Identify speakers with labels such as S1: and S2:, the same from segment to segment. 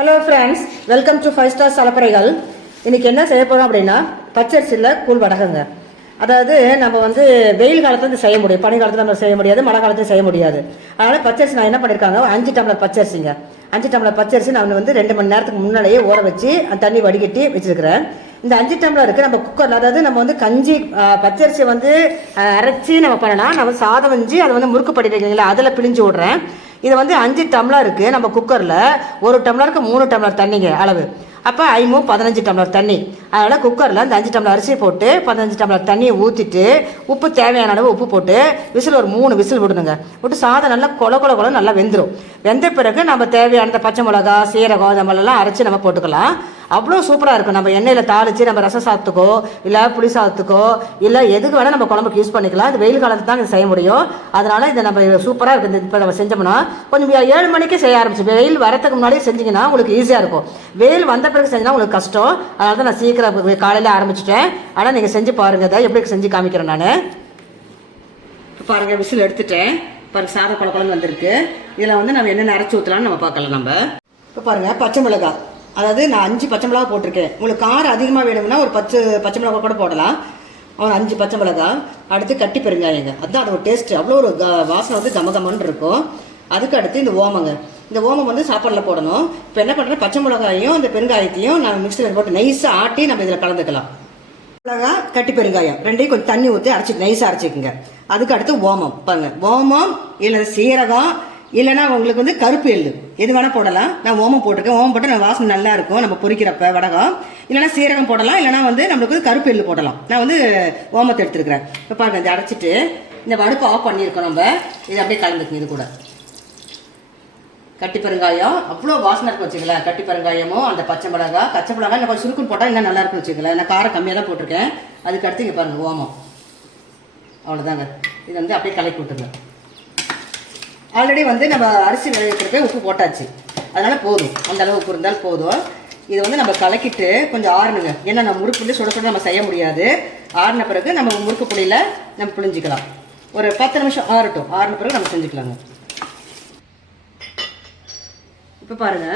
S1: Hello friends welcome to five star சலப்பறைகள் இன்றைக்கி என்ன செய்ய போகிறோம் அப்படின்னா பச்சரிசியில் கூழ் வடகங்க. அதாவது நம்ம வந்து வெயில் காலத்துல செய்ய முடியும். பனி காலத்தில் நம்ம செய்ய முடியாது மழை காலத்தில் செய்ய முடியாது. அதனால் பச்சரிசி நான் என்ன பண்ணியிருக்காங்க அஞ்சு டம்ளர் பச்சரிசிங்க. அஞ்சு டம்ளர் பச்சரிசி நான் வந்து ரெண்டு மணி நேரத்துக்கு முன்னாலேயே ஊற வச்சு அந்த தண்ணி வடிகட்டி வச்சிருக்கிறேன். இந்த அஞ்சு டம்ளருக்கு நம்ம குக்கர் அதாவது நம்ம வந்து கஞ்சி பச்சரிசி வந்து அரைச்சி நம்ம பண்ணலாம். நம்ம சாதம் வஞ்சி அதை வந்து முறுக்கு படிக்கிறீங்களா அதில் பிழிஞ்சு விட்றேன். இது வந்து அஞ்சு டம்ளருக்கு நம்ம குக்கரில். ஒரு டம்ளருக்கு மூணு டம்ளர் தண்ணிங்க அளவு. அப்போ ஐமூ பதினஞ்சு டம்ளர் தண்ணி. அதனால் குக்கரில் அந்த அஞ்சு டம்ளர் அரிசி போட்டு பதினஞ்சு டம்ளர் தண்ணியை ஊற்றிட்டு உப்பு தேவையான அளவு உப்பு போட்டு விசில் ஒரு மூணு விசில் விடணுங்க. விட்டு சாதம் நல்லா கொல கொல கொல நல்லா வெந்துடும் வெந்த பிறகு நம்ம தேவையான அந்த பச்சை மிளகா சீரகம் இந்த மாதிரிலாம் அரைச்சி நம்ம போட்டுக்கலாம். அவ்வளோ சூப்பராக இருக்கும். நம்ம எண்ணெயில் தாளித்து நம்ம ரசம் சாத்துக்கோ இல்லை புளி சாதத்துக்கோ இல்லை எதுக்கு வேணால் நம்ம குழம்புக்கு யூஸ் பண்ணிக்கலாம். இது வெயில் காலத்தில் தான் இதை செய்ய முடியும். அதனால் இதை நம்ம சூப்பராக இருக்குது இந்த இப்போ நம்ம செஞ்சோம்னா கொஞ்சம் ஏழு மணிக்கு செய்ய ஆரம்பிச்சு. வெயில் வரத்துக்கு முன்னாடியே செஞ்சீங்கன்னா உங்களுக்கு ஈஸியாக இருக்கும். வெயில் வந்த பிறகு செஞ்சினா உங்களுக்கு கஷ்டம். அதனால தான் நான் சீக்கிரம் காலையில் ஆரம்பிச்சிட்டேன். ஆனால் நீங்கள் செஞ்சு பாருங்கள் இதை எப்படி செஞ்சு காமிக்கிறேன் நான். பாருங்கள் விசில் எடுத்துட்டேன். பாருங்க சாதம் குழம்பு வந்திருக்கு. இதில் வந்து நம்ம என்னென்ன அரைச்சி ஊற்றலாம்னு நம்ம பார்க்கலாம் நம்ம. இப்போ பாருங்கள் பச்சை மிளகாய். அதாவது நான் அஞ்சு பச்சை மிளகா போட்டிருக்கேன். உங்களுக்கு காரம் அதிகமாக வேணும்னா ஒரு பத்து பச்சை மிளகா கூட போடலாம். ஒரு அஞ்சு பச்சை மிளகா அடுத்து கட்டி பெருங்காயங்க. அதுதான் அதோட டேஸ்ட் அவ்வளோ ஒரு க- வாசனை வந்து கமகமன்னு இருக்கும். அதுக்கு அடுத்து இந்த ஓமங்க. இந்த ஓமம் வந்து சாப்பாடில் போடணும். இப்போ என்ன பண்ணுறேன் பச்சை மிளகாயும் இந்த பெருங்காயத்தையும் நான் மிக்சியில் போட்டு நைஸாக ஆட்டி நம்ம இதில் கலந்துக்கலாம். மிளகா கட்டி பெருங்காயம். ரெண்டையும் கொஞ்சம் தண்ணி ஊற்றி அரைச்சி நைஸாக அரைச்சிக்கோங்க. அதுக்கு அடுத்து ஓமம். பாருங்க. ஓமம் இல்லை சீரகம் இல்லைன்னா உங்களுக்கு வந்து கருப்பு எள்ளு. எது வேணால் போடலாம். நான் ஓமம் போட்டிருக்கேன். ஓமம் போட்டு நான் வாசனை நல்லா இருக்கும். நம்ம பொரிக்கிறப்ப வடகம். இல்லைன்னா சீரகம் போடலாம். இல்லைனா வந்து நம்மளுக்கு வந்து கருப்பு எள்ளு போடலாம். நான் வந்து ஓமத்தை எடுத்துருக்கிறேன். இப்போ பாருங்க இதை அடைச்சிட்டு இந்த வடுப்பு ஆஃப் பண்ணியிருக்கோம் நம்ம. இதை அப்படியே கலந்துக்குங்க இது கூட. கட்டி பெருங்காயம். அவ்வளோ வாசனை இருக்கும் வச்சுக்கலாம் கட்டி பெருங்காயமும் அந்த பச்சை மிளகா பச்சை மிளகா இன்னும் கொஞ்சம் சுருக்குன்னு போட்டால் இன்னும் நல்லா இருக்கும் வச்சுக்கலாம் நான் காரம் கம்மியாக தான் போட்டிருக்கேன். அதுக்கு அடுத்து இங்கே பாருங்கள் ஓமம். அவ்வளோதாங்க இது வந்து அப்படியே கலக்கி விட்டுருங்க. ஆல்ரெடி வந்து நம்ம அரிசி விளைவிக்கிறதுக்கு உப்பு போட்டாச்சு. அதனால் போதும். அந்த அளவு உப்பு இருந்தால் போதும். இது வந்து நம்ம கலக்கிட்டு கொஞ்சம் ஆறணுங்க. ஏன்னா நம்ம முறுக்கு வந்து சுட சுட நம்ம செய்ய முடியாது. ஆறின பிறகு நம்ம முறுக்கு புளியில் நம்ம புளிஞ்சிக்கலாம் ஒரு பத்து நிமிஷம் ஆறட்டும். ஆறின பிறகு நம்ம செஞ்சுக்கலாங்க. இப்போ பாருங்க.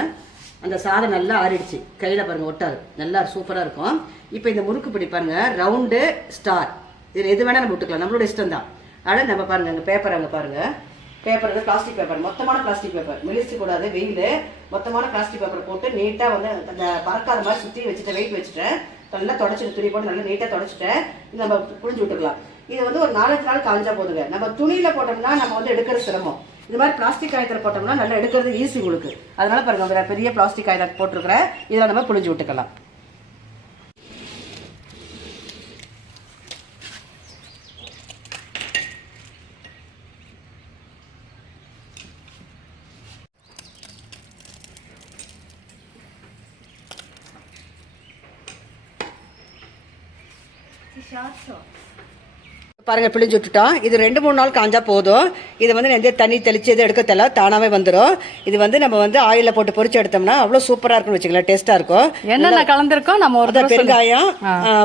S1: அந்த சாதம் நல்லா ஆறிடுச்சு. கையில் பாருங்கள் ஒட்டாது. நல்லா சூப்பராக இருக்கும். இப்போ இந்த முறுக்கு பிடி பாருங்க. Round star. இதில் எது வேணால் நம்ம விட்டுக்கலாம். நம்மளோட இஷ்டம் தான் ஆனால் நம்ம பாருங்கள் அங்கே பேப்பர் அங்கே பாருங்கள் பேப்பர் வந்து பிளாஸ்டிக் பேப்பர் மொத்தமான பிளாஸ்டிக் பேப்பர் மெலிச்சு கூடாது வெயில். மொத்தமான பிளாஸ்டிக் பேப்பர் போட்டு நீட்டாக வந்து அந்த பறக்காத மாதிரி சுற்றி வச்சுட்டு வெயிட் வச்சுட்டேன். நல்லா தொடச்சிட்டு துணி போட்டு நல்லா நீட்டாக தொடச்சிட்டேன். நம்ம புழிஞ்சு விட்டுக்கலாம் இது வந்து ஒரு நாலஞ்சு நாள் காஞ்சா போதுங்க. நம்ம துணியில் போட்டோம்னா நம்ம வந்து எடுக்கிறது சிரமம். இது மாதிரி பிளாஸ்டிக் காயத்தில் போட்டோம்னா நல்லா எடுக்கிறது ஈஸி உங்களுக்கு. அதனால பாருங்க பெரிய பிளாஸ்டிக் காயத்தில் போட்டிருக்கிறேன். இதில் நம்ம புழிஞ்சு விட்டுக்கலாம். 小丑 பாருங்க பிழிஞ்சு விட்டுட்டோம் இது ரெண்டு மூணு நாள் காஞ்சா போதும். இது வந்து எந்த தண்ணி தெளிச்சு எதுவும் எடுக்க தெரியல தானாவே வந்துடும் இது வந்து நம்ம வந்து ஆயில போட்டு பொரிச்சு எடுத்தோம்னா அவ்வளோ சூப்பரா இருக்கும்னு வச்சுக்கலாம் டேஸ்டா இருக்கும்.
S2: என்னென்ன கலந்துருக்கோம் நம்ம ஒரு
S1: பெருங்காயம்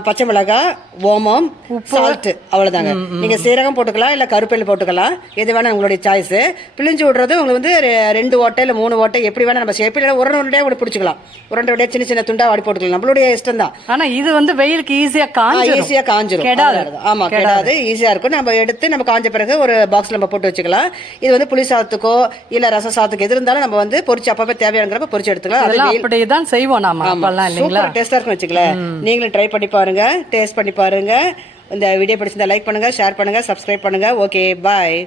S1: பச்சை மிளகாய் ஓமம் சால்ட் அவ்வளவுதாங்க. நீங்க சீரகம் போட்டுக்கலாம் இல்ல கருப்பெல்லு போட்டுக்கலாம். எது வேணா உங்களுடைய சாய்ஸ் பிழிஞ்சு விடுறது உங்களுக்கு வந்து ரெண்டு ஓட்டை இல்ல மூணு ஓட்டை எப்படி வேணா நம்ம ஷேப் இல்ல உருண்டை உருண்டையா கூட பிடிச்சிக்கலாம். உருண்டை உருண்டையா சின்ன சின்ன துண்டா வாடி போட்டுக்கலாம். நம்மளுடைய இஷ்டம் தான்
S2: ஆனா இது வந்து வெயிலுக்கு ஈஸியா காஞ்சிரும்.
S1: ஈஸியா காஞ்சிரும்.
S2: கெடாது.
S1: அவ்வளவுதான். ஆமா கெடாது ஈஸியா இருக்கும். நம்ம எடுத்து நம்ம காஞ்ச பிறகு ஒரு பாக்ஸ்ல நம்ம போட்டு வச்சுக்கலாம். இது வந்து புளி சாதத்துக்கோ இல்ல ரச சாதத்துக்கு எது இருந்தாலும் நம்ம வந்து பொரிச்சு அப்பப்ப தேவையானங்கிறப்ப பொரிச்சு எடுத்துக்கலாம். அது
S2: இதெல்லாம் அப்படிதான் செய்வோம் நாம அப்பெல்லாம் இல்லைங்களா?
S1: சூப்பர் டேஸ்டா இருக்கும் வச்சுக்கலேன் நீங்களும் ட்ரை பண்ணி பாருங்க டேஸ்ட் பண்ணி பாருங்க. இந்த வீடியோ பிடிச்சிருந்தா லைக் பண்ணுங்க ஷேர் பண்ணுங்க சப்ஸ்கிரைப் பண்ணுங்க. Okay bye